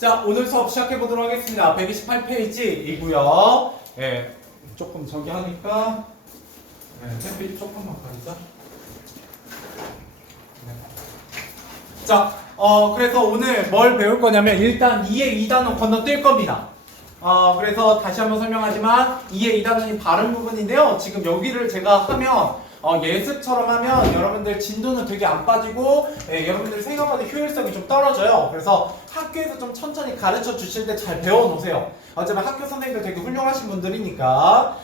자, 오늘 수업 시작해 보도록 하겠습니다. 128페이지이고요. 예, 조금 저기 하니까 햇빛 조금만 가리자. 네. 자, 그래서 오늘 뭘 배울 거냐면 일단 2의 2단원 건너뛸 겁니다. 그래서 다시 한번 설명하지만 2의 2단원이 바른 부분인데요. 지금 여기를 제가 하면 예습처럼 하면 여러분들 진도는 되게 안 빠지고 여러분들 생각보다 효율성이 좀 떨어져요. 그래서 학교에서 좀 천천히 가르쳐 주실 때 잘 배워 놓으세요. 어차피 학교 선생님들 되게 훌륭하신 분들이니까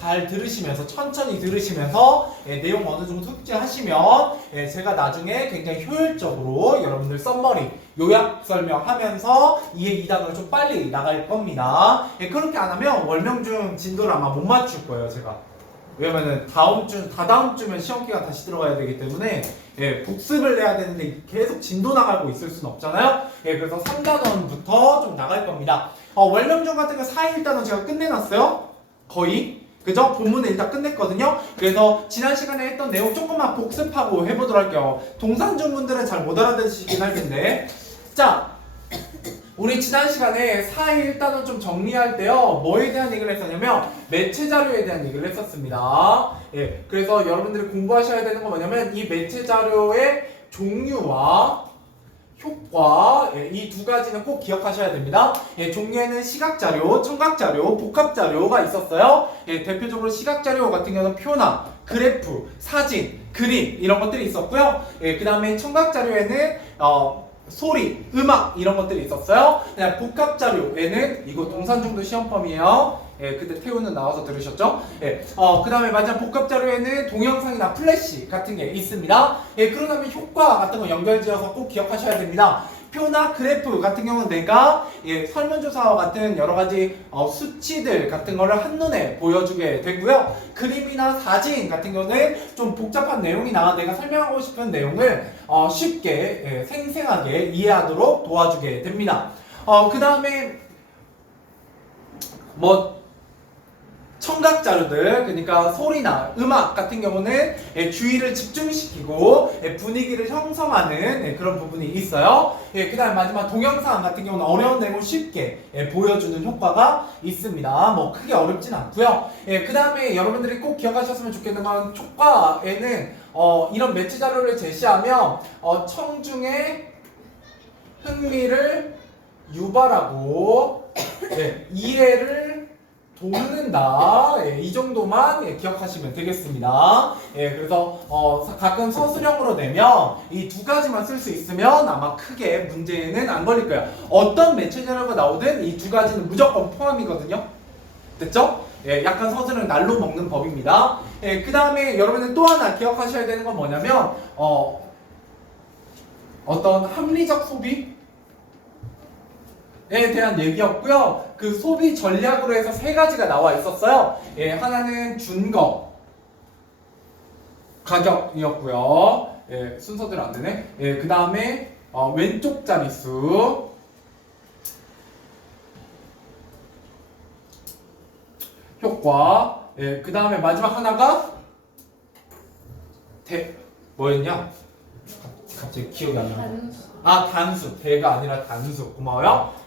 잘 들으시면서 천천히 들으시면서 내용 어느 정도 숙지하시면 제가 나중에 굉장히 효율적으로 여러분들 썸머리 요약 설명하면서 2의 2단원을 좀 빨리 나갈 겁니다. 그렇게 안 하면 월명중 진도를 아마 못 맞출 거예요, 제가. 왜냐면은 다다음 주면 시험 기간 다시 들어가야 되기 때문에 복습을 해야 되는데 계속 진도 나가고 있을 수는 없잖아요. 그래서 3단원부터 좀 나갈 겁니다. 월명중 같은 거 4일 단원 제가 끝내놨어요. 거의. 그죠? 본문을 일단 끝냈거든요. 그래서 지난 시간에 했던 내용 조금만 복습하고 해보도록 할게요. 동산중 분들은 잘 못 알아들으시긴 할 텐데. 자, 우리 지난 시간에 4일 단원 좀 정리할 때요, 뭐에 대한 얘기를 했었냐면 매체 자료에 대한 얘기를 했었습니다. 그래서 여러분들이 공부하셔야 되는 건 뭐냐면 이 매체 자료의 종류와 효과, 이 두 가지는 꼭 기억하셔야 됩니다. 종류에는 시각자료, 청각자료, 복합자료가 있었어요. 대표적으로 시각자료 같은 경우는 표나 그래프, 사진, 그림 이런 것들이 있었고요. 그 다음에 청각자료에는 소리, 음악 이런 것들이 있었어요. 그냥 복합자료에는 이거 동산중도 시험범이에요. 그때 태우는 나와서 들으셨죠? 그 다음에 마지막 복합자료에는 동영상이나 플래시 같은 게 있습니다. 그런 다음에 효과 같은 거 연결지어서 꼭 기억하셔야 됩니다. 표나 그래프 같은 경우는 내가 설문조사와 같은 여러가지 수치들 같은 거를 한눈에 보여주게 되고요. 그림이나 사진 같은 경우는 좀 복잡한 내용이나 내가 설명하고 싶은 내용을 쉽게 생생하게 이해하도록 도와주게 됩니다. 그 다음에 청각 자료들, 그러니까 소리나 음악 같은 경우는 주의를 집중시키고 분위기를 형성하는 그런 부분이 있어요. 그 다음에 마지막 동영상 같은 경우는 어려운 내용을 쉽게 보여주는 효과가 있습니다. 크게 어렵진 않고요. 그 다음에 여러분들이 꼭 기억하셨으면 좋겠는 건 효과에는 이런 매체 자료를 제시하면 청중의 흥미를 유발하고 이해를 돕는다. 이 정도만 기억하시면 되겠습니다. 그래서 가끔 서술형으로 내면 이 두 가지만 쓸 수 있으면 아마 크게 문제는 안 걸릴 거예요. 어떤 매체 자료가 나오든 이 두 가지는 무조건 포함이거든요. 됐죠? 약간 서술은 날로 먹는 법입니다. 그 다음에 여러분들 또 하나 기억하셔야 되는 건 뭐냐면 어떤 합리적 소비 에 대한 얘기였고요. 그 소비 전략으로 해서 세 가지가 나와 있었어요. 하나는 준거 가격이었고요. 순서대로 안 되네. 그 다음에 왼쪽 자릿수, 효과. 그 다음에 마지막 하나가 뭐였냐? 갑자기 기억이 안 나. 단수. 대가 아니라 단수. 고마워요.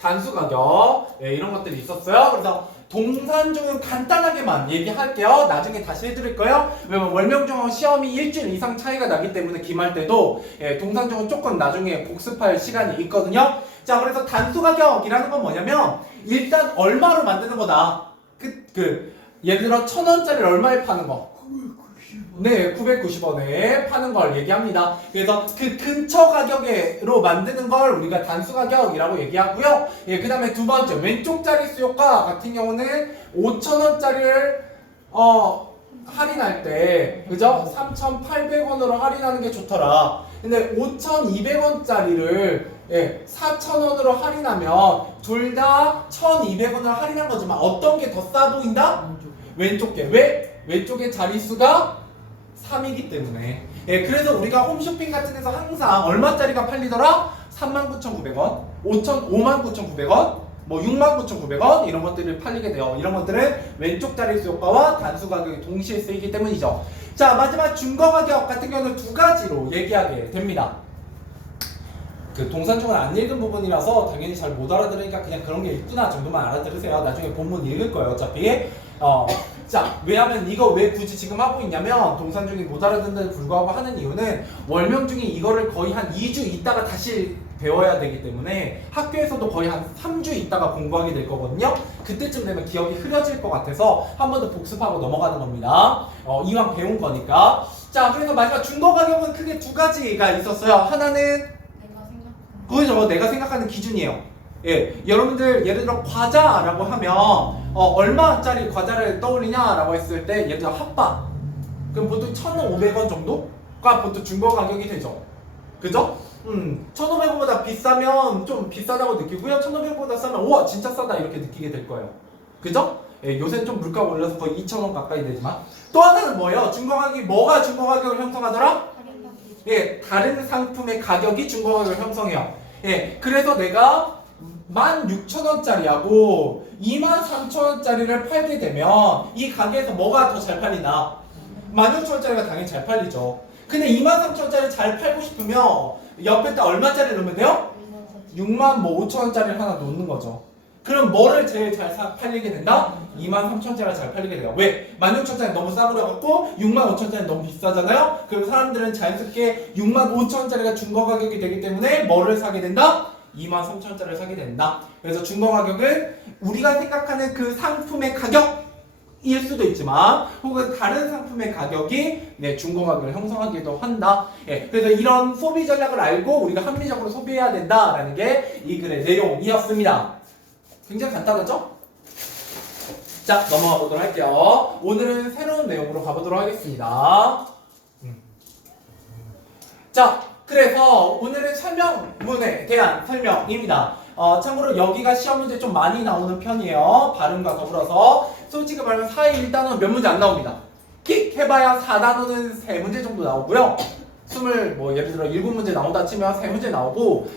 단수 가격 이런 것들이 있었어요. 그래서 동산중은 간단하게만 얘기할게요. 나중에 다시 해드릴 거예요. 왜냐면 월명중은 시험이 일주일 이상 차이가 나기 때문에 기말 때도 동산중은 조금 나중에 복습할 시간이 있거든요. 자, 그래서 단수 가격이라는 건 뭐냐면 일단 얼마로 만드는 거다. 예를 들어 1,000원짜리를 얼마에 파는 거? 네, 990원에 파는 걸 얘기합니다. 그래서 그 근처 가격으로 만드는 걸 우리가 단수 가격이라고 얘기하고요. 그 다음에 두 번째, 왼쪽 자릿수 효과 같은 경우는 5,000원짜리를 할인할 때, 그죠? 3,800원으로 할인하는 게 좋더라. 근데 5,200원짜리를 4,000원으로 할인하면 둘 다 1,200원으로 할인한 거지만 어떤 게 더 싸 보인다? 왼쪽 게. 왜? 왼쪽의 자릿수가 3이기 때문에. 그래서 우리가 홈쇼핑 같은 데서 항상 얼마짜리가 팔리더라? 39,900원, 59,900원, 69,900원 이런 것들을 팔리게 돼요. 이런 것들은 왼쪽 자릿수 효과와 단수 가격이 동시에 쓰이기 때문이죠. 자, 마지막 준거 가격 같은 경우는 두 가지로 얘기하게 됩니다. 그 동산중은 안 읽은 부분이라서 당연히 잘 못 알아들으니까 그냥 그런 게 있구나 정도만 알아들으세요. 나중에 본문 읽을 거예요 어차피. 자, 왜냐면 이거 왜 굳이 지금 하고 있냐면 동산중이 못 알아듣는데도 불구하고 하는 이유는 월명중이 이거를 거의 한 2주 있다가 다시 배워야 되기 때문에 학교에서도 거의 한 3주 있다가 공부하게 될 거거든요. 그때쯤 되면 기억이 흐려질 것 같아서 한 번 더 복습하고 넘어가는 겁니다. 이왕 배운 거니까. 자, 그래서 마지막 중거 가격은 크게 두 가지가 있었어요. 하나는 그거죠. 내가 생각하는 기준이에요. 예, 여러분들 예를 들어 과자라고 하면 얼마짜리 과자를 떠올리냐라고 했을 때 예를 들어 핫바 그럼 보통 1,500원 정도가 보통 중고 가격이 되죠. 그죠? 1,500원보다 비싸면 좀 비싸다고 느끼고요. 1,500원보다 싸면 우와 진짜 싸다 이렇게 느끼게 될 거예요. 그죠? 예, 요새는 좀 물가가 올라서 거의 2,000원 가까이 되지만 또 하나는 뭐예요? 중고 가격이 뭐가 중고 가격을 형성하더라? 예, 다른 상품의 가격이 중고 가격을 형성해요. 예, 그래서 내가 16,000원짜리하고 23,000원짜리를 팔게 되면 이 가게에서 뭐가 더 잘 팔리나? 16,000원짜리가 당연히 잘 팔리죠. 근데 23,000원짜리 잘 팔고 싶으면 옆에다 얼마짜리 넣으면 돼요? 65,000원짜리를 하나 놓는 거죠. 그럼 뭐를 제일 잘 팔리게 된다? 23,000원짜리가 잘 팔리게 돼요. 왜? 16,000원짜리 너무 싸구려갖고 65,000원짜리 너무 비싸잖아요? 그럼 사람들은 자연스럽게 65,000원짜리가 중고 가격이 되기 때문에 뭐를 사게 된다? 23,000원짜리를 사게 된다. 그래서 중고 가격은 우리가 생각하는 그 상품의 가격일 수도 있지만 혹은 다른 상품의 가격이 중고 가격을 형성하기도 한다. 예, 그래서 이런 소비 전략을 알고 우리가 합리적으로 소비해야 된다라는 게 이 글의 내용이었습니다. 굉장히 간단하죠? 자, 넘어가 보도록 할게요. 오늘은 새로운 내용으로 가보도록 하겠습니다. 자, 그래서 오늘은 설명문에 대한 설명입니다. 참고로 여기가 시험 문제 좀 많이 나오는 편이에요. 발음과 더불어서 솔직히 말하면 4의 1단원 몇 문제 안 나옵니다. 끽 해봐야 4단원은 3문제 정도 나오고요. 예를 들어 7문제 나온다 치면 3문제 나오고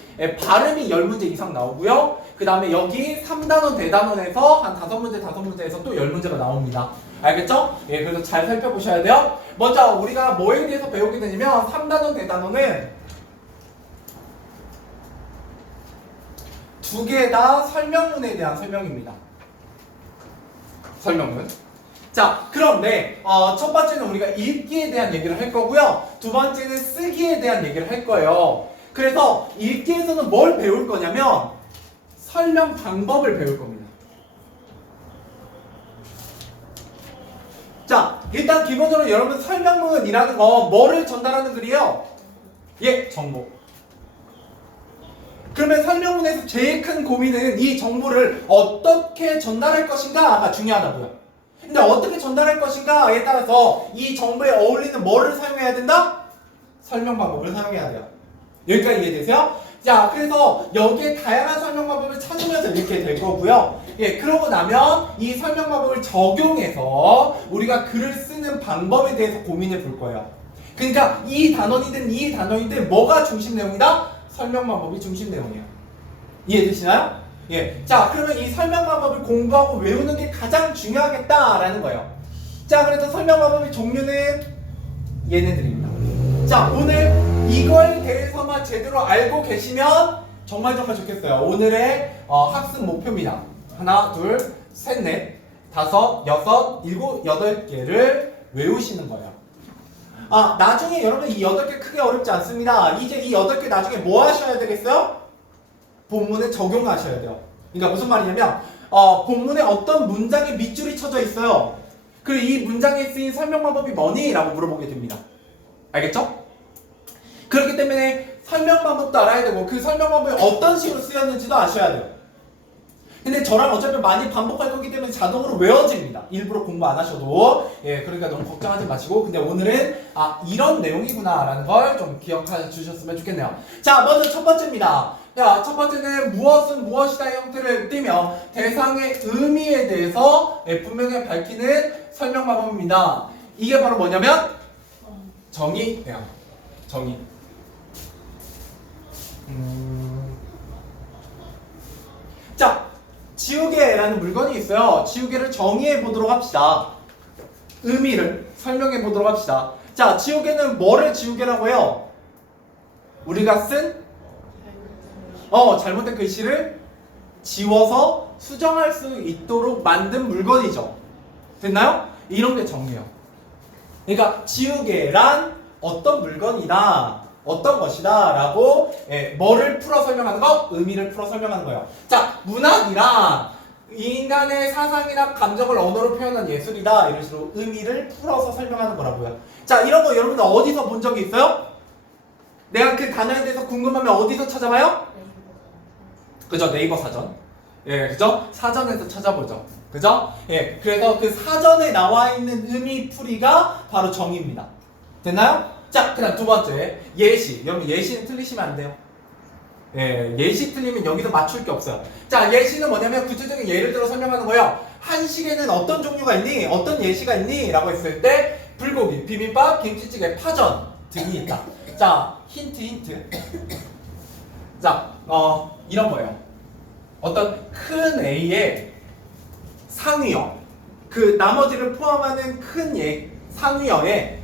발음이 10문제 이상 나오고요. 그 다음에 여기 3단원 대단원에서 한 5문제에서 또 10문제가 나옵니다. 알겠죠? 예, 그래서 잘 살펴보셔야 돼요. 먼저 우리가 뭐에 대해서 배우게 되냐면 3단원 대단원은 두 개 다 설명문에 대한 설명입니다. 설명문. 자, 그런데 첫 번째는 우리가 읽기에 대한 얘기를 할 거고요. 두 번째는 쓰기에 대한 얘기를 할 거예요. 그래서 읽기에서는 뭘 배울 거냐면 설명 방법을 배울 겁니다. 자, 일단 기본적으로 여러분 설명문이라는 거 뭐를 전달하는 글이에요? 예, 정보. 그러면 설명문에서 제일 큰 고민은 이 정보를 어떻게 전달할 것인가가 중요하다고요. 근데 어떻게 전달할 것인가에 따라서 이 정보에 어울리는 뭐를 사용해야 된다? 설명 방법을 사용해야 돼요. 여기까지 이해되세요? 자, 그래서 여기에 다양한 설명 방법을 찾으면서 읽게 될 거고요. 예, 그러고 나면 이 설명 방법을 적용해서 우리가 글을 쓰는 방법에 대해서 고민해 볼 거예요. 그러니까 이 단원이든 뭐가 중심 내용이다? 설명 방법이 중심 내용이에요. 이해되시나요? 예. 자, 그러면 이 설명 방법을 공부하고 외우는 게 가장 중요하겠다라는 거예요. 자, 그래서 설명 방법의 종류는 얘네들입니다. 자, 오늘 이거에 대해서만 제대로 알고 계시면 정말 좋겠어요. 오늘의 학습 목표입니다. 하나, 둘, 셋, 넷, 다섯, 여섯, 일곱, 8개를 외우시는 거예요. 나중에 여러분 이 8개 크게 어렵지 않습니다. 이제 이 8개 나중에 뭐 하셔야 되겠어요? 본문에 적용하셔야 돼요. 그러니까 무슨 말이냐면 본문에 어떤 문장에 밑줄이 쳐져 있어요. 그리고 이 문장에 쓰인 설명 방법이 뭐니? 라고 물어보게 됩니다. 알겠죠? 그렇기 때문에 설명 방법도 알아야 되고 그 설명 방법이 어떤 식으로 쓰였는지도 아셔야 돼요. 근데 저랑 어차피 많이 반복할 거기 때문에 자동으로 외워집니다. 일부러 공부 안 하셔도. 예, 그러니까 너무 걱정하지 마시고 근데 오늘은 이런 내용이구나 라는 걸 좀 기억해 주셨으면 좋겠네요. 자, 먼저 첫 번째입니다. 자, 첫 번째는 무엇은 무엇이다의 형태를 띠며 대상의 의미에 대해서 분명히 밝히는 설명 방법입니다. 이게 바로 뭐냐면 정의예요. 정의. 자, 지우개라는 물건이 있어요. 지우개를 정의해 보도록 합시다. 의미를 설명해 보도록 합시다. 자, 지우개는 뭐를 지우개라고 해요? 우리가 쓴 잘못된 글씨를 지워서 수정할 수 있도록 만든 물건이죠. 됐나요? 이런 게 정의예요. 그러니까 지우개란 어떤 물건이다, 어떤 것이다 라고 뭐를 풀어 설명하는 거? 의미를 풀어 설명하는 거예요. 자, 문학이란 인간의 사상이나 감정을 언어로 표현한 예술이다, 이런 식으로 의미를 풀어서 설명하는 거라고요. 자, 이런 거 여러분들 어디서 본 적이 있어요? 내가 그 단어에 대해서 궁금하면 어디서 찾아봐요? 그죠? 네이버 사전. 예, 그죠? 사전에서 찾아보죠. 그죠? 예, 그래서 그 사전에 나와 있는 의미 풀이가 바로 정의입니다. 됐나요? 자, 그 다음 두 번째, 예시. 여러분, 예시는 틀리시면 안 돼요. 예, 예시 틀리면 여기서 맞출 게 없어요. 자, 예시는 뭐냐면 구체적인 예를 들어 설명하는 거예요. 한식에는 어떤 종류가 있니? 어떤 예시가 있니? 라고 했을 때 불고기, 비빔밥, 김치찌개, 파전 등이 있다. 자, 힌트. 자, 이런 거예요. 어떤 큰 A의 상위어, 그 나머지를 포함하는 큰 상위어에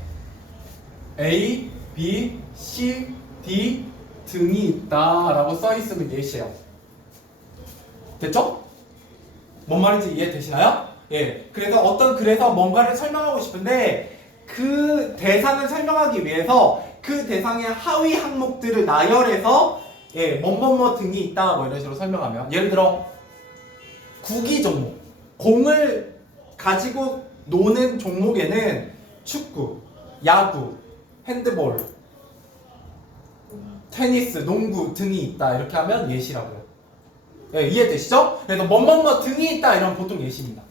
A, B, C, D 등이 있다라고 써 있으면 예시예요. 됐죠? 뭔 말인지 이해되시나요? 예. 그래서 뭔가를 설명하고 싶은데 그 대상을 설명하기 위해서 그 대상의 하위 항목들을 나열해서 뭐뭐뭐 등이 있다 뭐 이런 식으로 설명하면, 예를 들어 구기 종목, 공을 가지고 노는 종목에는 축구, 야구, 핸드볼, 테니스, 농구 등이 있다 이렇게 하면 예시라고요. 예, 이해되시죠? 그래서 뭐뭐뭐 등이 있다 이러면 보통 예시입니다.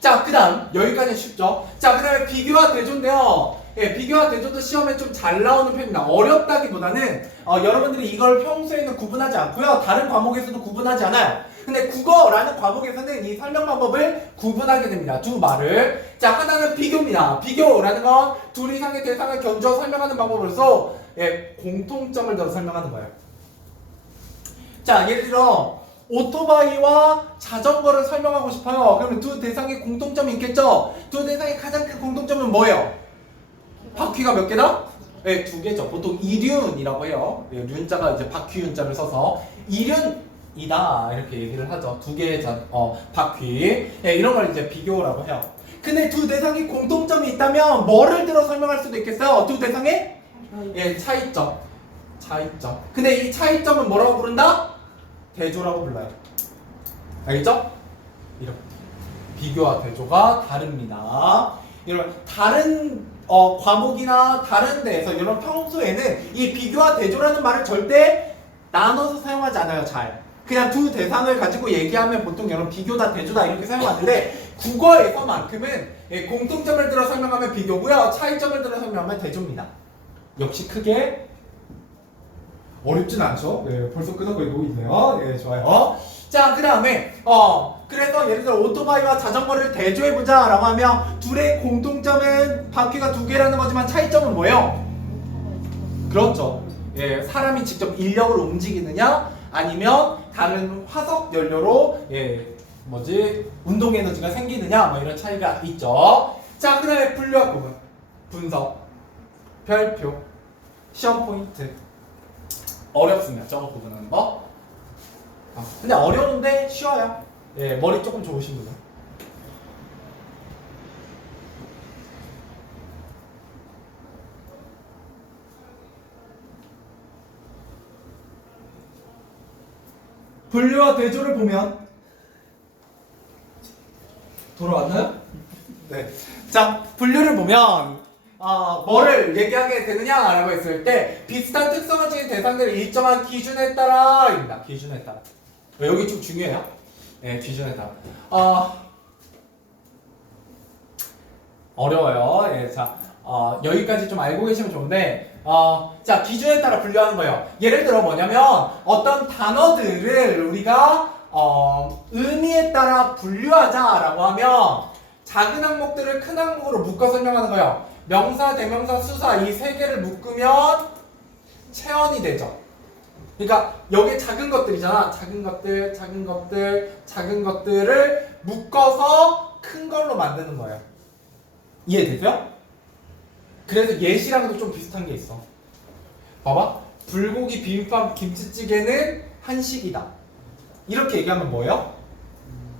자, 그 다음 여기까지는 쉽죠? 자, 그 다음에 비교와 대조인데요. 예, 비교와 대조도 시험에 좀 잘 나오는 편입니다. 어렵다기보다는 여러분들이 이걸 평소에는 구분하지 않고요, 다른 과목에서도 구분하지 않아요. 근데 국어라는 과목에서는 이 설명 방법을 구분하게 됩니다. 두 말을. 자, 하나는 비교입니다. 비교라는 건 둘 이상의 대상을 견주어 설명하는 방법으로서 공통점을 들어 설명하는 거예요. 자, 예를 들어 오토바이와 자전거를 설명하고 싶어요. 그러면 두 대상의 공통점이 있겠죠? 두 대상의 가장 큰 공통점은 뭐예요? 바퀴가 몇 개다? 네, 두 개죠. 보통 이륜이라고 해요. 륜자가 이제 바퀴윤자를 써서 이륜이다 이렇게 얘기를 하죠. 두 개의 바퀴. 이런 걸 이제 비교라고 해요. 근데 두 대상이 공통점이 있다면 뭐를 들어 설명할 수도 있겠어요? 두 대상의 차이점. 근데 이 차이점은 뭐라고 부른다? 대조라고 불러요. 알겠죠? 이렇게 비교와 대조가 다릅니다. 여러분, 다른 과목이나 다른 데에서 여러분 평소에는 이 비교와 대조라는 말을 절대 나눠서 사용하지 않아요. 잘 그냥 두 대상을 가지고 얘기하면 보통 여러분 비교다 대조다 이렇게 사용하는데, 국어에서만큼은 공통점을 들어 설명하면 비교고요, 차이점을 들어 설명하면 대조입니다. 역시 크게 어렵진 않죠? 네, 벌써 끄덕거리고 있네요. 네, 좋아요. 자, 그 다음에 그래서 예를 들어 오토바이와 자전거를 대조해보자 라고 하면 둘의 공통점은 바퀴가 두 개라는 거지만 차이점은 뭐예요? 그렇죠. 사람이 직접 인력으로 움직이느냐 아니면 다른 화석 연료로 운동 에너지가 생기느냐 뭐 이런 차이가 있죠. 자, 그 다음에 분류학 부분, 분석, 별표, 시험 포인트. 어렵습니다. 저거 구분하는 거. 근데 어려운데 쉬워요. 머리 조금 좋으신 분은. 분류와 대조를 보면 돌아왔나요? 네. 자, 분류를 보면 뭐를 얘기하게 되느냐라고 했을 때 비슷한 특성을 지닌 대상들을 일정한 기준에 따라입니다. 기준에 따라. 여기 좀 중요해요. 기준에 따라. 어려워요. 자, 여기까지 좀 알고 계시면 좋은데, 자, 기준에 따라 분류하는 거예요. 예를 들어 뭐냐면 어떤 단어들을 우리가 의미에 따라 분류하자라고 하면 작은 항목들을 큰 항목으로 묶어 설명하는 거예요. 명사, 대명사, 수사 이 세 개를 묶으면 체언이 되죠. 그러니까 여기 작은 것들이잖아. 작은 것들을 묶어서 큰 걸로 만드는 거예요. 이해되세요? 그래서 예시랑도 좀 비슷한 게 있어. 봐봐. 불고기 비빔밥 김치찌개는 한식이다. 이렇게 얘기하면 뭐예요?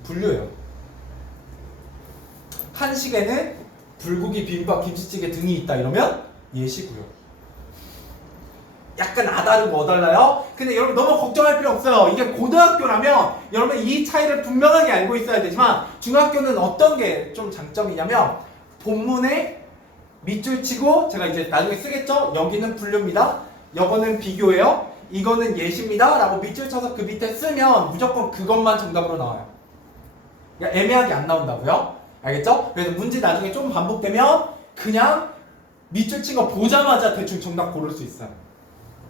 분류예요. 한식에는 불고기 비빔밥 김치찌개 등이 있다 이러면 예시고요. 약간 아다르고 어달라요? 근데 여러분 너무 걱정할 필요 없어요. 이게 고등학교라면 여러분 이 차이를 분명하게 알고 있어야 되지만 중학교는 어떤 게 좀 장점이냐면 본문에 밑줄 치고 제가 이제 나중에 쓰겠죠? 여기는 분류입니다. 이거는 비교예요. 이거는 예시입니다. 라고 밑줄 쳐서 그 밑에 쓰면 무조건 그것만 정답으로 나와요. 그러니까 애매하게 안 나온다고요? 알겠죠? 그래서 문제 나중에 좀 반복되면 그냥 밑줄 친 거 보자마자 대충 정답 고를 수 있어요.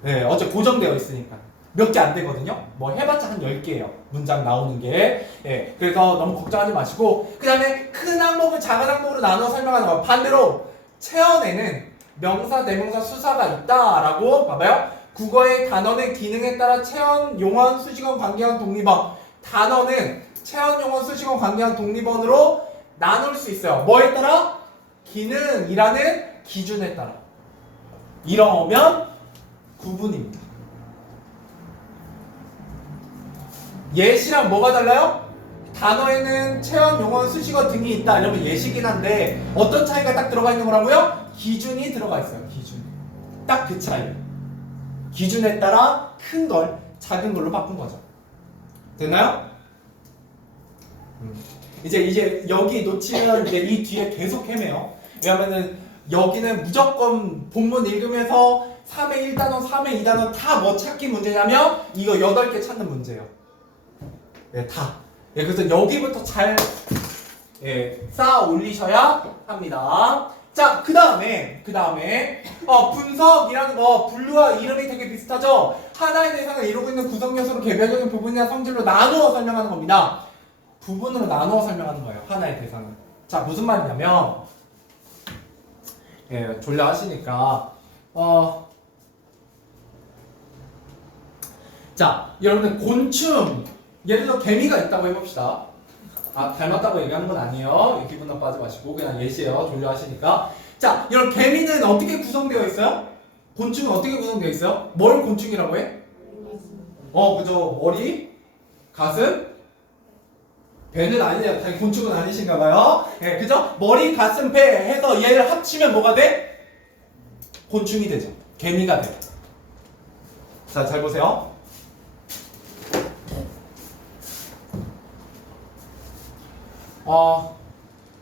네, 어째 고정되어 있으니까. 몇 개 안 되거든요? 뭐 해봤자 한 10개예요. 문장 나오는 게. 예, 그래서 너무 걱정하지 마시고. 그 다음에 큰 항목을 작은 항목으로 나눠 설명하는 거예요. 반대로 체언에는 명사, 대명사, 수사가 있다라고 봐봐요. 국어의 단어는 기능에 따라 체언, 용언, 수식어, 관계한, 독립어. 단어는 체언, 용언, 수식어, 관계한, 독립어로 나눌 수 있어요. 뭐에 따라? 기능이라는 기준에 따라. 이러면 구분입니다. 예시랑 뭐가 달라요? 단어에는 체언, 용언, 수식어 등이 있다 이러면 예시긴 한데 어떤 차이가 딱 들어가 있는 거라고요? 기준이 들어가 있어요. 기준. 딱 그 차이. 기준에 따라 큰 걸 작은 걸로 바꾼 거죠. 됐나요? 이제 여기 놓치면 이제 이 뒤에 계속 헤매요. 왜냐면은 여기는 무조건 본문 읽으면서 3의 1단원, 3의 2단원 다 뭐 찾기 문제냐면 이거 8개 찾는 문제예요. 예, 다. 예, 그래서 여기부터 잘 쌓아 올리셔야 합니다. 자, 그 다음에 분석이라는 거 분류와 이름이 되게 비슷하죠. 하나의 대상을 이루고 있는 구성 요소로 개별적인 부분이나 성질로 나누어 설명하는 겁니다. 부분으로 나누어 설명하는 거예요. 하나의 대상을. 자, 무슨 말이냐면 예, 졸려 하시니까 자, 여러분들 곤충 예를 들어 개미가 있다고 해봅시다. 아, 닮았다고 얘기하는 건 아니에요. 기분 나빠하지 마시고 그냥 예시예요. 졸려 하시니까. 자, 여러분 개미는 어떻게 구성되어 있어요? 곤충은 어떻게 구성되어 있어요? 뭘 곤충이라고 해? 그죠. 머리, 가슴, 배는 아니네요. 당연히 곤충은 아니신가 봐요. 예, 그죠? 머리, 가슴, 배 해서 얘를 합치면 뭐가 돼? 곤충이 되죠. 개미가 돼요. 자, 잘 보세요.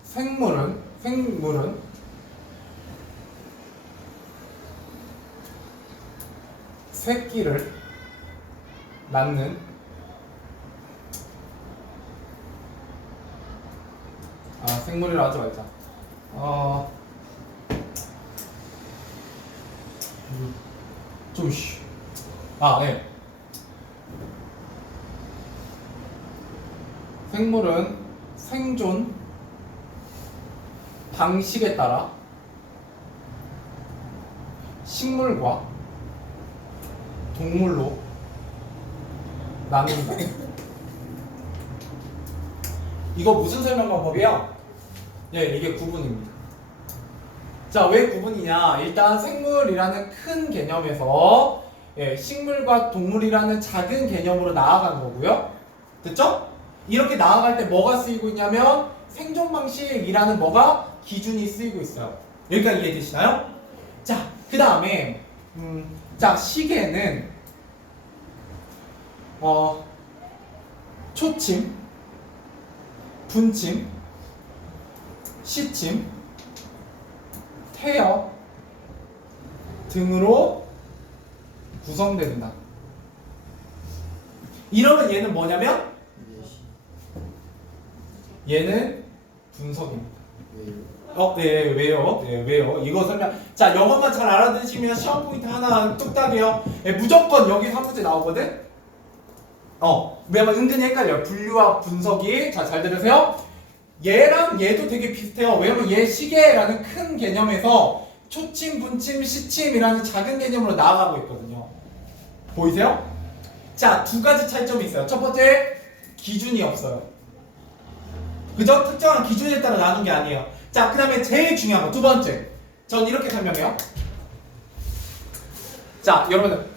생물은 새끼를 낳는 생물이라 하지 말자. 네. 생물은 생존 방식에 따라 식물과 동물로 나눈다. 이거 무슨 설명 방법이에요? 예, 이게 구분입니다. 자, 왜 구분이냐? 일단 생물이라는 큰 개념에서 식물과 동물이라는 작은 개념으로 나아간 거고요. 됐죠? 이렇게 나아갈 때 뭐가 쓰이고 있냐면 생존 방식이라는 뭐가 기준이 쓰이고 있어요. 여기까지 이해되시나요? 자, 그 다음에 자, 시계는 초침, 분침, 시침, 태엽 등으로 구성된다. 이러면 얘는 뭐냐면 얘는 분석입니다. 네, 왜요? 네, 왜요? 이거 설명. 자, 이것만 잘 알아두시면 시험 포인트 하나 뚝딱이요. 무조건 여기서 한 문제 나오거든? 왜냐면 은근히 헷갈려요. 분류와 분석이. 자, 잘 들으세요. 얘랑 얘도 되게 비슷해요. 왜냐면 얘 시계라는 큰 개념에서 초침, 분침, 시침이라는 작은 개념으로 나아가고 있거든요. 보이세요? 자, 두 가지 차이점이 있어요. 첫 번째, 기준이 없어요. 그죠? 특정한 기준에 따라 나눈 게 아니에요. 자, 그 다음에 제일 중요한 거 두 번째. 전 이렇게 설명해요. 자, 여러분들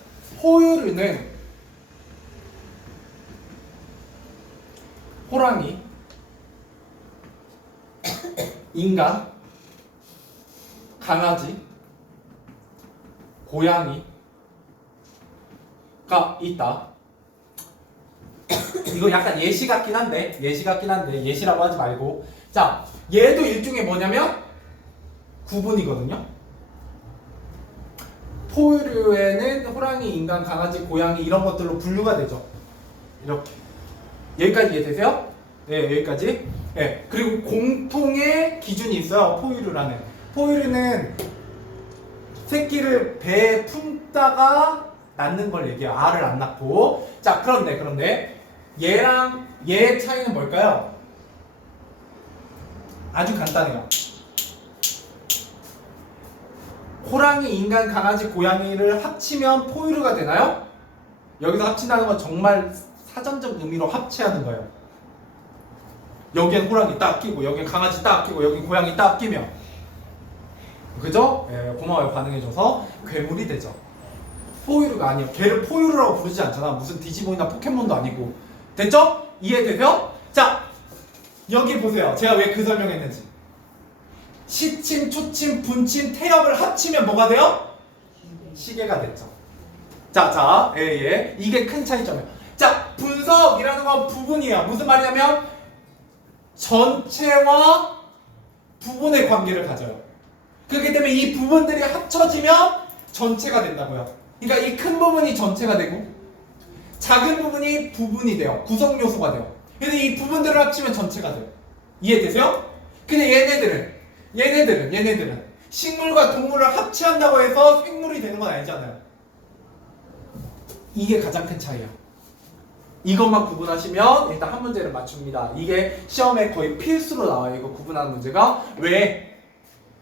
포유류는 호랑이, 인간, 강아지, 고양이가 있다. 이거 약간 예시 같긴 한데 예시라고 하지 말고, 자, 얘도 일종의 뭐냐면 구분이거든요. 포유류에는 호랑이, 인간, 강아지, 고양이 이런 것들로 분류가 되죠. 이렇게. 여기까지 이해되세요? 네, 여기까지. 네, 그리고 공통의 기준이 있어요. 포유류라는. 포유류는 새끼를 배에 품다가 낳는 걸 얘기해요. 알을 안 낳고. 자, 그런데 얘랑 얘의 차이는 뭘까요? 아주 간단해요. 호랑이, 인간, 강아지, 고양이를 합치면 포유류가 되나요? 여기서 합친다는 건 정말 사전적 의미로 합체하는 거예요. 여기엔 호랑이 딱 끼고, 여기엔 강아지 딱 끼고, 여기엔 고양이 딱 끼면, 그죠? 예, 고마워요. 반응해줘서 괴물이 되죠. 포유류가 아니에요. 걔를 포유류라고 부르지 않잖아. 무슨 디지몬이나 포켓몬도 아니고. 됐죠? 이해되세요? 자, 여기 보세요. 제가 왜 그 설명했는지. 시침, 초침, 분침, 태엽을 합치면 뭐가 돼요? 시계가 됐죠. 자, 예. 이게 큰 차이점이에요. 자, 분석이라는 건 부분이에요. 무슨 말이냐면 전체와 부분의 관계를 가져요. 그렇기 때문에 이 부분들이 합쳐지면 전체가 된다고요. 그러니까 이 큰 부분이 전체가 되고 작은 부분이 부분이 돼요. 구성 요소가 돼요. 그래서 이 부분들을 합치면 전체가 돼요. 이해되세요? 근데 얘네들은 식물과 동물을 합체한다고 해서 생물이 되는 건 아니잖아요. 이게 가장 큰 차이야. 이것만 구분하시면 일단 한 문제를 맞춥니다. 이게 시험에 거의 필수로 나와요. 이거 구분하는 문제가. 왜?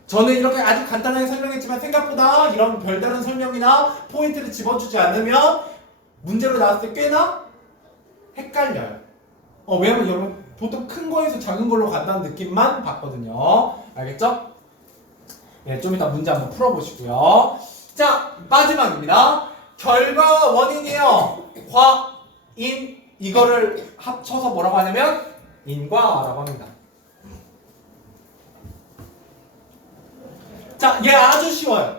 저는 이렇게 아주 간단하게 설명했지만 생각보다 이런 별다른 설명이나 포인트를 집어주지 않으면 문제로 나왔을 때 꽤나 헷갈려요. 왜냐면 여러분 보통 큰 거에서 작은 걸로 간다는 느낌만 받거든요. 알겠죠? 네, 좀 이따 문제 한번 풀어보시고요. 자, 마지막입니다. 결과와 원인이에요. 과, 인, 이거를 합쳐서 뭐라고 하냐면 인과라고 합니다. 자, 얘 아주 쉬워요.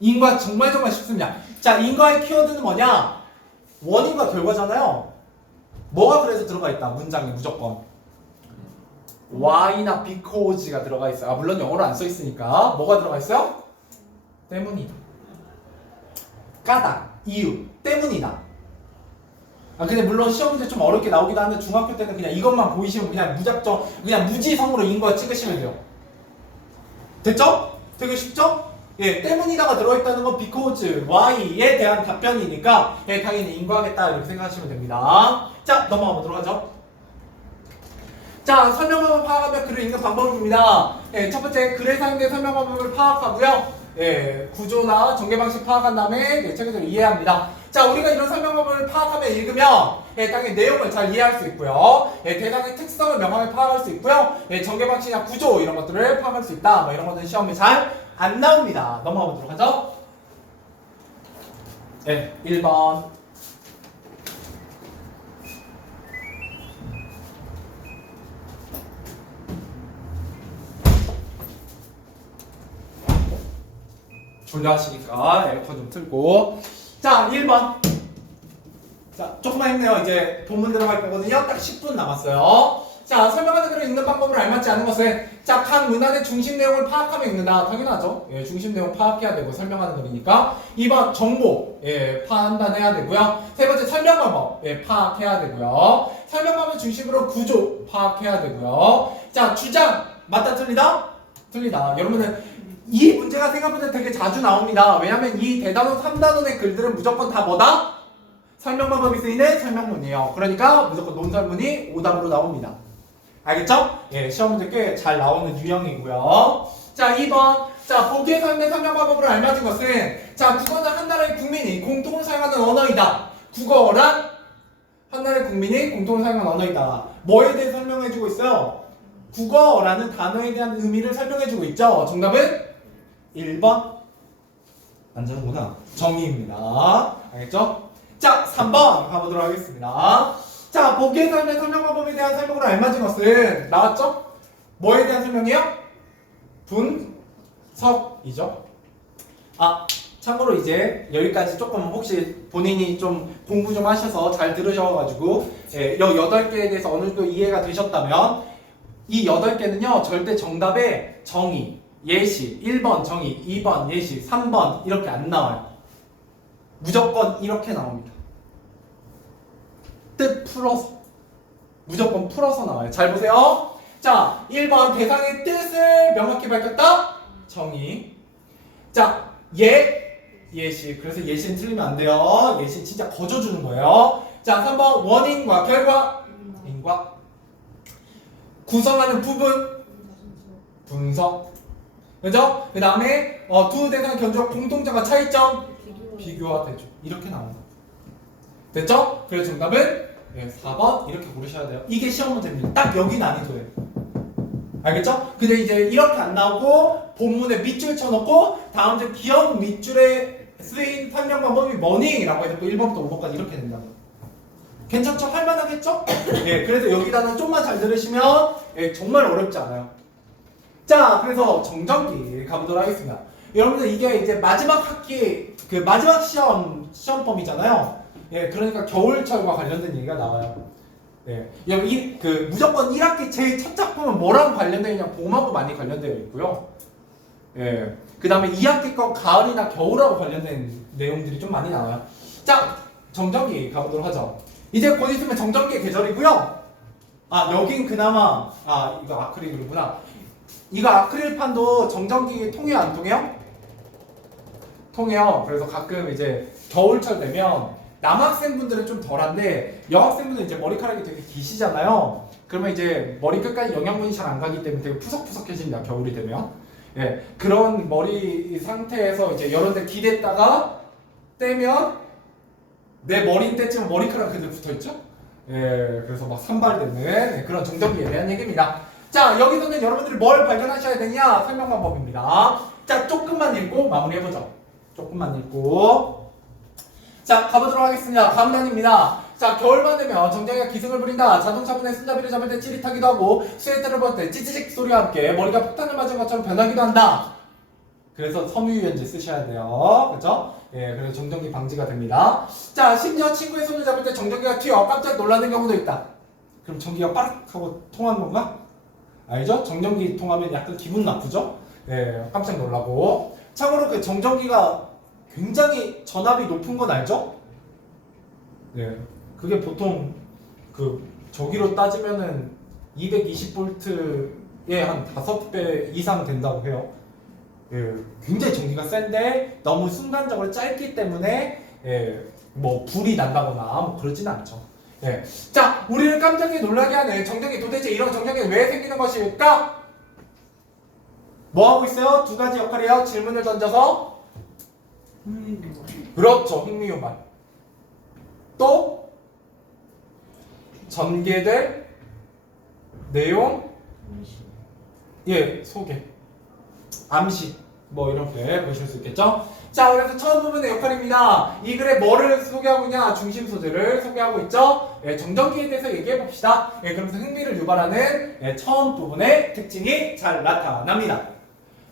인과 정말 쉽습니다. 자, 인과의 키워드는 뭐냐? 원인과 결과잖아요. 뭐가 그래서 들어가 있다, 문장에 무조건. why나 because가 들어가 있어요. 물론 영어로 안 써 있으니까. 뭐가 들어가 있어요? 때문이다. 까닭, 이유, 때문이다. 근데 물론 시험 문제 좀 어렵게 나오기도 하는데 중학교 때는 그냥 이것만 보이시면 그냥 무작정, 그냥 무지성으로 인과 찍으시면 돼요. 됐죠? 되게 쉽죠? 예, 때문이다가 들어있다는 건 because, why에 대한 답변이니까 예, 당연히 인과하겠다 이렇게 생각하시면 됩니다. 자, 넘어가 보도록 하죠. 자, 설명 방법을 파악하며 글을 읽는 방법을 봅니다. 예, 첫 번째, 글에 사용된 설명 방법을 파악하고요. 예, 구조나 전개 방식 파악한 다음에 네, 체계적으로 이해합니다. 자, 우리가 이런 설명 방법을 파악하며 읽으면 예, 당연히 내용을 잘 이해할 수 있고요. 예, 대상의 특성을 명확하게 파악할 수 있고요. 예, 전개 방식이나 구조 이런 것들을 파악할 수 있다. 뭐 이런 것들은 시험에 잘 안 나옵니다. 넘어가 보도록 하죠. 네, 1번. 졸려하시니까 에어컨 좀 틀고. 자, 1번. 자, 조금만 했네요. 이제 본문 들어갈 거거든요. 딱 10분 남았어요. 자, 설명하는 글을 읽는 방법을 알맞지 않은 것은 자, 각 문안의 중심 내용을 파악하며 읽는다. 당연하죠. 예, 중심 내용 파악해야 되고 설명하는 글이니까. 2번 정보 예, 판단해야 되고요. 세 번째 설명 방법 예, 파악해야 되고요. 설명 방법 중심으로 구조 파악해야 되고요. 자, 주장 맞다 틀리다? 틀리다. 여러분은 이 문제가 생각보다 되게 자주 나옵니다. 왜냐면 이 대단원 3단원의 글들은 무조건 다 뭐다? 설명 방법이 쓰이는 설명문이에요. 그러니까 무조건 논설문이 오답으로 나옵니다. 알겠죠? 예, 시험 문제 꽤 잘 나오는 유형이고요. 자, 2번. 자, 보기에서 있는 설명 방법을 알맞은 것은 자, 국어는 한 나라의 국민이 공통으로 사용하는 언어이다. 국어란 한 나라의 국민이 공통으로 사용하는 언어이다. 뭐에 대해 설명해주고 있어요? 국어라는 단어에 대한 의미를 설명해주고 있죠. 정답은 1번. 안 자는구나. 정의입니다. 알겠죠? 자, 3번 가보도록 하겠습니다. 자, 보기에서 하는 설명 방법에 대한 설명으로 알맞은 것은 나왔죠? 뭐에 대한 설명이요? 분석이죠. 아, 참고로 이제 여기까지 조금 혹시 본인이 좀 공부 좀 하셔서 잘 들으셔가지고 이 8개에 대해서 어느 정도 이해가 되셨다면 이 8개는요 절대 정답에 정의, 예시, 1번 정의, 2번 예시, 3번 이렇게 안 나와요. 무조건 이렇게 나옵니다. 뜻 풀어서 무조건 풀어서 나와요. 잘 보세요. 자, 1번 대상의 뜻을 명확히 밝혔다. 정의. 자, 예시. 그래서 예시는 틀리면 안 돼요. 예시는 진짜 거저주는 거예요. 자, 3번 원인과 결과. 인과. 구성하는 부분. 분석. 그죠? 그 다음에 두 대상 견주와 공통점과 차이점. 비교와 대조. 이렇게 나오는 거예요. 됐죠? 그래서 정답은 4번 이렇게 고르셔야 돼요. 이게 시험 문제입니다. 딱 여기 난이도예요. 알겠죠? 근데 이제 이렇게 안 나오고 본문에 밑줄 쳐놓고 다음 주 기억 밑줄에 쓰인 설명 방법이 뭐니?라고 해서 1번부터 5번까지 이렇게 된다고. 괜찮죠? 할만하겠죠? 예, 그래서 여기다는 좀만 잘 들으시면 정말 어렵지 않아요. 자, 그래서 정전기 가보도록 하겠습니다. 여러분들 이게 이제 마지막 학기 그 마지막 시험범이잖아요. 예, 그러니까 겨울철과 관련된 얘기가 나와요. 예, 여기 그 무조건 1학기 제일 첫 작품은 뭐랑 관련되어 있냐? 봄하고 많이 관련되어 있고요. 예, 그 다음에 2학기 거 가을이나 겨울하고 관련된 내용들이 좀 많이 나와요. 자, 정전기 가보도록 하죠. 이제 곧 있으면 정전기의 계절이고요. 아, 여긴 그나마 이거 아크릴이구나. 이거 아크릴판도 정전기 통해요, 안 통해요? 통해요. 그래서 가끔 이제 겨울철 되면 남학생분들은 좀 덜한데 여학생분들은 이제 머리카락이 되게 기시잖아요. 그러면 이제 머리 끝까지 영양분이 잘 안 가기 때문에 되게 푸석푸석해집니다. 겨울이 되면. 예, 그런 머리 상태에서 이제 여러 데 기댔다가 떼면 내 머리 때쯤 머리카락 그대로 붙어있죠? 예, 그래서 막 산발되는 그런 정전기에 대한 얘기입니다. 자, 여기서는 여러분들이 뭘 발견하셔야 되냐? 설명 방법입니다. 자, 조금만 읽고 마무리해보죠. 조금만 읽고. 자, 가보도록 하겠습니다. 다음 단입니다. 자, 겨울만 되면 정전기가 기승을 부린다. 자동차 문에 손잡이를 잡을 때 찌릿하기도 하고 스웨터를 볼 때 찌찌직 소리와 함께 머리가 폭탄을 맞은 것처럼 변하기도 한다. 그래서 섬유유연제 쓰셔야 돼요. 그죠? 예, 그래서 정전기 방지가 됩니다. 자, 심지어 친구의 손을 잡을 때 정전기가 튀어 깜짝 놀라는 경우도 있다. 그럼 전기가 빠르게 하고 통하는 건가? 알죠? 정전기 통하면 약간 기분 나쁘죠? 예, 깜짝 놀라고. 참고로 그 정전기가 굉장히 전압이 높은 건 알죠? 네, 그게 보통 그 저기로 따지면은 220V의 한 5배 이상 된다고 해요. 예, 굉장히 전기가 센데 너무 순간적으로 짧기 때문에 뭐 불이 난다거나 뭐 그러진 않죠. 예. 자, 우리를 깜짝이 놀라게 하는 정전기, 도대체 이런 정전기는 왜 생기는 것일까? 뭐 하고 있어요? 두 가지 역할이에요. 질문을 던져서 그렇죠. 흥미유발. 또 전개될 내용, 예, 소개, 암시, 뭐 이렇게 보실 수 있겠죠? 자, 그래서 처음 부분의 역할입니다. 이 글에 뭐를 소개하고 있냐? 중심 소재를 소개하고 있죠? 예, 정전기에 대해서 얘기해 봅시다. 예, 그러면서 흥미를 유발하는 처음 부분의 특징이 잘 나타납니다.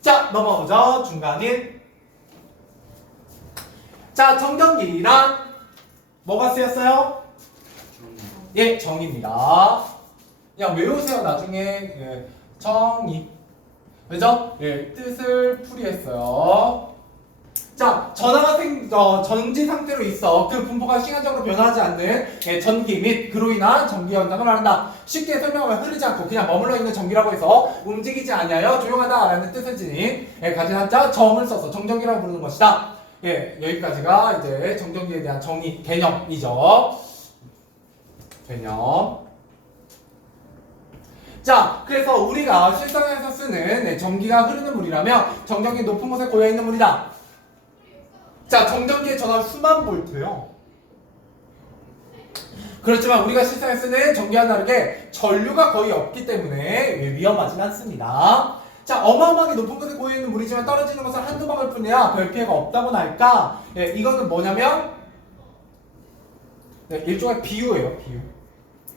자, 넘어오죠. 중간인. 자, 정전기란 뭐가 쓰였어요? 예, 정의입니다. 그냥 외우세요. 나중에. 예, 정의. 그죠? 예, 뜻을 풀이했어요. 자, 전하가 전지 상태로 있어. 그 분포가 시간적으로 변하지 않는 전기 및 그로 인한 전기 현상을 말한다. 쉽게 설명하면 흐르지 않고 그냥 머물러 있는 전기라고 해서 움직이지 않아요. 조용하다라는 뜻을 지닌 가진 한자 정을 써서 정전기라고 부르는 것이다. 예, 여기까지가 이제 정전기에 대한 정의 개념이죠. 개념. 자, 그래서 우리가 실생활에서 쓰는 전기가 흐르는 물이라면 정전기 높은 곳에 고여있는 물이다. 자, 정전기의 전압 수만 볼트요. 그렇지만 우리가 실생활에 쓰는 전기와 다르게 전류가 거의 없기 때문에 위험하진 않습니다. 자, 어마어마하게 높은 곳에 고여있는 물이지만 떨어지는 것은 한두 방울 뿐이야 별 피해가 없다고나 할까? 예, 이거는 뭐냐면 네, 일종의 비유예요. 비유.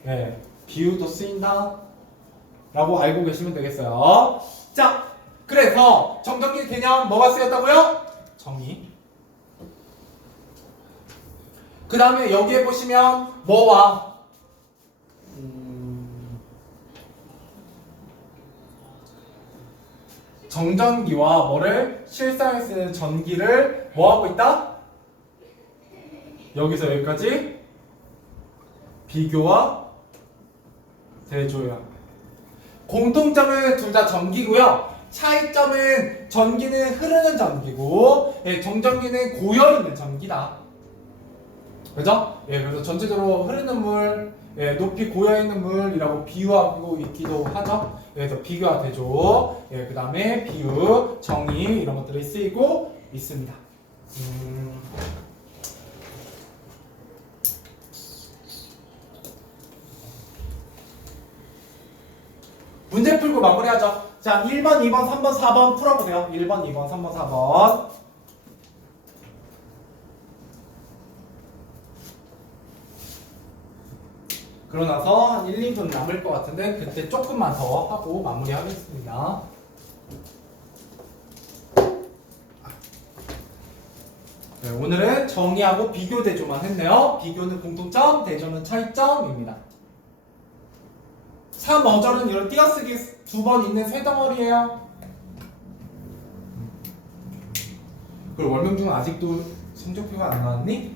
예, 비유도 쓰인다 라고 알고 계시면 되겠어요. 자, 그래서 정전기 개념 뭐가 쓰였다고요? 정의. 그 다음에 여기에 보시면 뭐와 정전기와 뭐를 실사에 쓰는 전기를 뭐하고 있다? 여기서 여기까지 비교와 대조야. 공통점은 둘 다 전기고요. 차이점은 전기는 흐르는 전기고 정전기는 고여있는 전기다. 그죠? 예, 그래서 전체적으로 흐르는 물, 예, 높이 고여있는 물이라고 비유하고 있기도 하죠. 예, 그래서 비교와 대조, 예, 그 다음에 비유, 정의 이런 것들이 쓰이고 있습니다. 문제 풀고 마무리하죠. 자, 1번, 2번, 3번, 4번 풀어보세요. 1번, 2번, 3번, 4번. 그러고 나서 한 1, 2분 남을 것 같은데 그때 조금만 더 하고 마무리하겠습니다. 네, 오늘은 정의하고 비교 대조만 했네요. 비교는 공통점, 대조는 차이점입니다. 3어절은 이런 띄어쓰기 2번 있는 세 덩어리예요. 그리고 월명중은 아직도 성적표가 안 나왔니?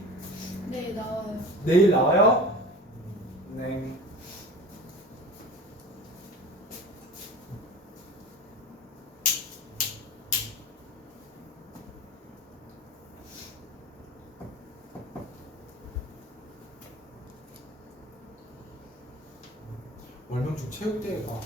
네, 나와요. 내일 나와요? 네. 월명중 체육대회가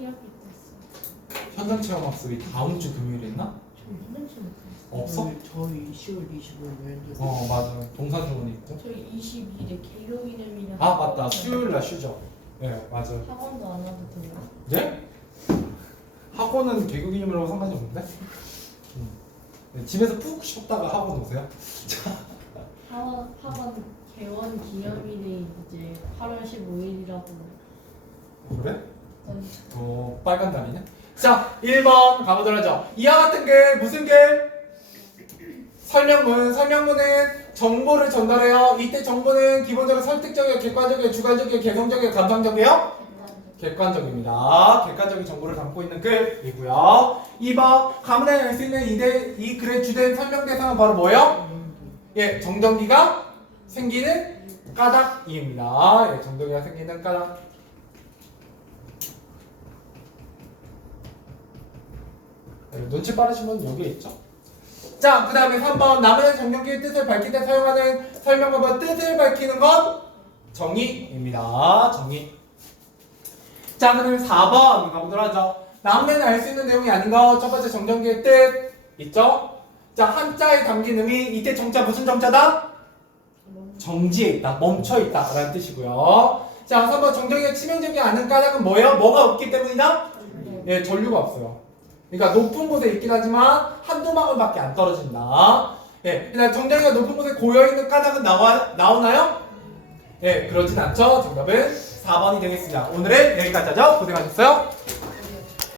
1학기 때 현장 체험 학습이 다음 주 금요일에 있나? 저희 현장치 못했어요. 없어? 저희 10월 25일 맞아. 동사중원이 있고. 저희 22일에 개교 기념이라. 아 맞다. 수요일 날 쉬죠. 네 맞아. 학원도 안 와도 돼요. 네? 학원은 개교 기념이라고 상관이 없는데? 네, 집에서 푹 쉬었다가 학원 오세요. 학원 개원 기념일이 이제 8월 15일이라고. 그래? 빨간 달이냐? 자, 1번 가보도록 하죠. 이와 같은 게 무슨 게? 설명문. 설명문은 정보를 전달해요. 이때 정보는 기본적으로 설득적이에요, 객관적이에요, 주관적이에요, 개성적이에요, 감상적이에요? 객관적입니다. 객관적인 정보를 담고 있는 글이고요. 2번 가문에 알 수 있는 이 글의 주된 설명 대상은 바로 뭐예요? 예, 정전기가 생기는 까닭입니다. 예, 정전기가 생기는 까닭. 눈치 빠르시면 여기에 있죠. 자, 그 다음에 3번 나무의 정전기의 뜻을 밝힐 때 사용하는 설명법은 뜻을 밝히는 것 정의입니다. 정의. 자, 그다음에 4번 가보도록 하죠. 나무에는 알 수 있는 내용이 아닌 것. 첫 번째 정전기의 뜻 있죠. 자, 한자에 담긴 의미. 이때 정자 무슨 정자다? 정지에 있다, 멈춰 있다 라는 뜻이고요. 자, 3번 정전기가 치명적이지 않은 까닭은 뭐예요? 뭐가 없기 때문이다? 예, 전류가 없어요. 그러니까 높은 곳에 있긴 하지만 한두 방울밖에 안 떨어진다. 예, 그다음 정전기가 높은 곳에 고여있는 까닭은 나오나요? 예, 그러진 않죠. 정답은 4번이 되겠습니다. 오늘은 여기까지 하죠. 고생하셨어요.